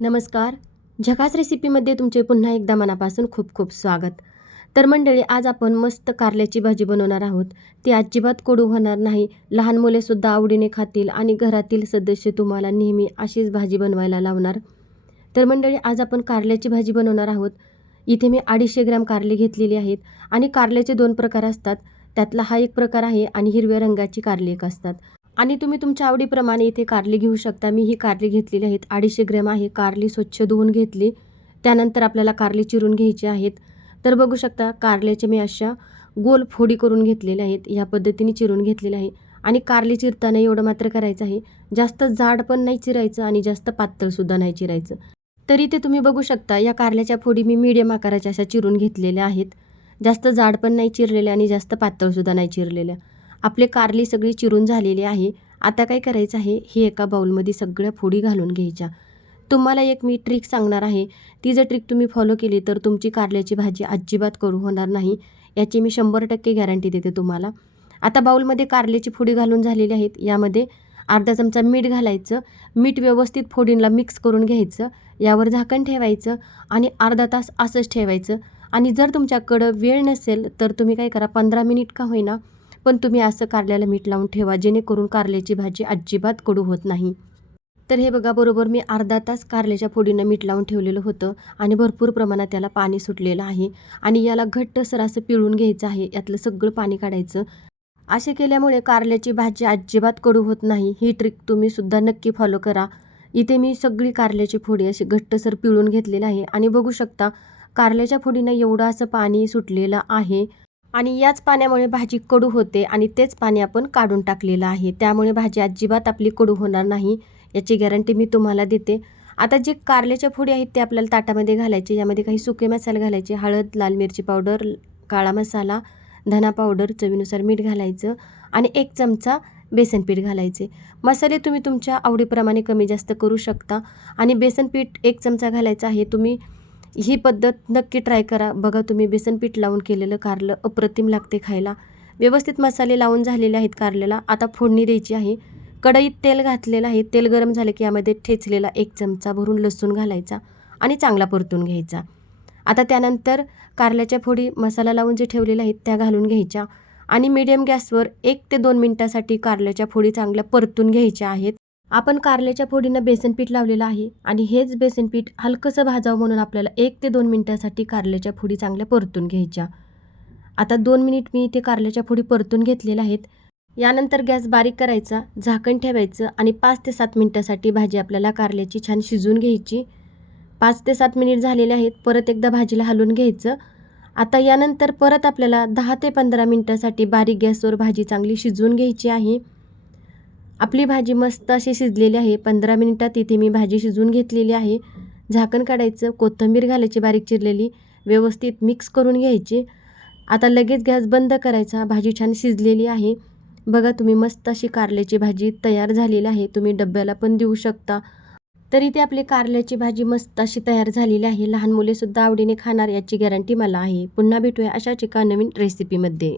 नमस्कार. झकास रेसिपीमध्ये तुमचे पुन्हा एकदा मनापासून खूप खूप स्वागत. तर मंडळी आज आपण मस्त कारल्याची भाजी बनवणार आहोत. ती अजिबात कोडू होणार नाही. लहान मुलेसुद्धा आवडीने खातील आणि घरातील सदस्य तुम्हाला नेहमी अशीच भाजी बनवायला लावणार. तर मंडळी आज आपण कारल्याची भाजी बनवणार आहोत. इथे मी अडीचशे ग्रॅम कारले घेतलेली आहेत आणि कारल्याचे दोन प्रकार असतात. त्यातला हा एक प्रकार आहे आणि हिरव्या रंगाची कारली एक असतात. आणि तुम्ही तुमच्या आवडीप्रमाणे इथे कारली घेऊ शकता. मी ही कारली घेतलेली आहेत. अडीचशे ग्रॅम आहे. कारली स्वच्छ धुवून घेतली. त्यानंतर आपल्याला कारली चिरून घ्यायची आहेत. तर बघू शकता कारल्याच्या मी अशा गोल फोडी करून घेतलेल्या आहेत. ह्या पद्धतीने चिरून घेतलेल्या आहे. आणि कारली चिरताना एवढं मात्र करायचं आहे. जास्त जाड पण नाही चिरायचं आणि जास्त पातळसुद्धा नाही चिरायचं. तरी ते तुम्ही बघू शकता या कारल्याच्या फोडी मी मीडियम आकाराच्या अशा चिरून घेतलेल्या आहेत. जास्त जाड पण नाही चिरलेल्या आणि जास्त पातळसुद्धा नाही चिरलेल्या. आपले कारली सगळी चिरून झालेली आहे. आता काय करायचं आहे? ही एका बाउलमध्ये सगळ्या फोडी घालून घ्यायच्या. तुम्हाला एक मी ट्रिक सांगणार आहे. ती जर ट्रिक तुम्ही फॉलो केली तर तुमची कारल्याची भाजी अजिबात करू होणार नाही. याची मी शंभर टक्के गॅरंटी देते तुम्हाला. आता बाउलमध्ये कारल्याची फोडी घालून झालेली आहेत. यामध्ये अर्धा चमचा मीठ घालायचं. मीठ व्यवस्थित फोडींना मिक्स करून घ्यायचं. यावर झाकण ठेवायचं आणि अर्धा तास असंच ठेवायचं. आणि जर तुमच्याकडं वेळ नसेल तर तुम्ही काय करा पंधरा मिनिट का होईना पण तुम्ही असं कारल्याला मीठ लावून ठेवा जेणेकरून कारल्याची भाजी अजिबात कडू होत नाही. तर हे बघा बरोबर मी अर्धा तास कारल्याच्या फोडीनं मीठ लावून ठेवलेलं होतं आणि भरपूर प्रमाणात त्याला पाणी सुटलेलं आहे आणि याला घट्टसर असं पिळून घ्यायचं आहे यातलं सगळं पाणी काढायचं. असे केल्यामुळे कारल्याची भाजी अजिबात कडू होत नाही. ही ट्रिक तुम्ही सुद्धा नक्की फॉलो करा. इथे मी सगळी कारल्याची फोडी अशी घट्टसर पिळून घेतलेलं आहे आणि बघू शकता कारल्याच्या फोडीनं एवढं असं पाणी सुटलेलं आहे. आणि याच पाण्यामुळे भाजी कडू होते आणि तेच पाणी आपण काढून टाकलेलं आहे. त्यामुळे भाजी अजिबात आपली कडू होणार नाही याची गॅरंटी मी तुम्हाला देते. आता जे कारल्याच्या फुडी आहेत ते आपल्याला ताटामध्ये घालायचे यामध्ये काही सुके मसाले घालायचे हळद लाल मिरची पावडर काळा मसाला धना पावडर चवीनुसार मीठ घालायचं आणि एक चमचा बेसन पीठ घालायचे. मसाले तुम्ही तुमच्या आवडीप्रमाणे कमी जास्त करू शकता आणि बेसन पीठ एक चमचा घालायचा आहे तुम्ही ही पद्धत नक्की ट्राय करा. बघा तुम्ही बेसन पीठ लावून केलेलं कारलं अप्रतिम लागते खायला. व्यवस्थित मसाले लावून झालेले आहेत कारल्याला. आता फोडणी द्यायची आहे. कढईत तेल घातलेलं आहे. तेल गरम झालं की यामध्ये ठेचलेला एक चमचा भरून लसूण घालायचा आणि चांगला परतून घ्यायचा. आता त्यानंतर कारल्याच्या फोडी मसाला लावून जे ठेवलेल्या आहेत त्या घालून घ्यायच्या आणि मीडियम गॅसवर एक ते दोन मिनटासाठी कारल्याच्या फोडी चांगल्या परतून घ्यायच्या आहेत. आपण कारल्याच्या फोडीनं बेसन पीठ लावलेलं आहे आणि हेच बेसन पीठ हलकंसं भाजावं म्हणून आपल्याला एक ते दोन मिनटासाठी कारल्याच्या फोडी चांगल्या परतून घ्यायच्या. आता दोन मिनिट मी इथे कारल्याच्या फोडी परतून घेतलेल्या आहेत. यानंतर गॅस बारीक करायचा झाकण ठेवायचं आणि पाच ते सात मिनटासाठी भाजी आपल्याला कारल्याची छान शिजवून घ्यायची. पाच ते सात मिनिट झालेले आहेत परत एकदा भाजीला हलवून घ्यायचं. आता यानंतर परत आपल्याला दहा ते पंधरा मिनटासाठी बारीक गॅसवर भाजी चांगली शिजवून घ्यायची आहे. आपली भाजी मस्त अशी शिजलेली आहे. पंधरा मिनिटात इथे मी भाजी शिजवून घेतलेली आहे. झाकण काढायचं कोथिंबीर घालायची बारीक चिरलेली व्यवस्थित मिक्स करून घ्यायची. आता लगेच गॅस बंद करायचा भाजी छान शिजलेली आहे. बघा तुम्ही मस्त अशी कारल्याची भाजी तयार झालेली आहे. तुम्ही डब्याला पण देऊ शकता. तरी ते आपली कारल्याची भाजी मस्त अशी तयार झालेली आहे. लहान मुलेसुद्धा आवडीने खाणार याची गॅरंटी मला आहे. पुन्हा भेटूया अशाच एका नवीन रेसिपीमध्ये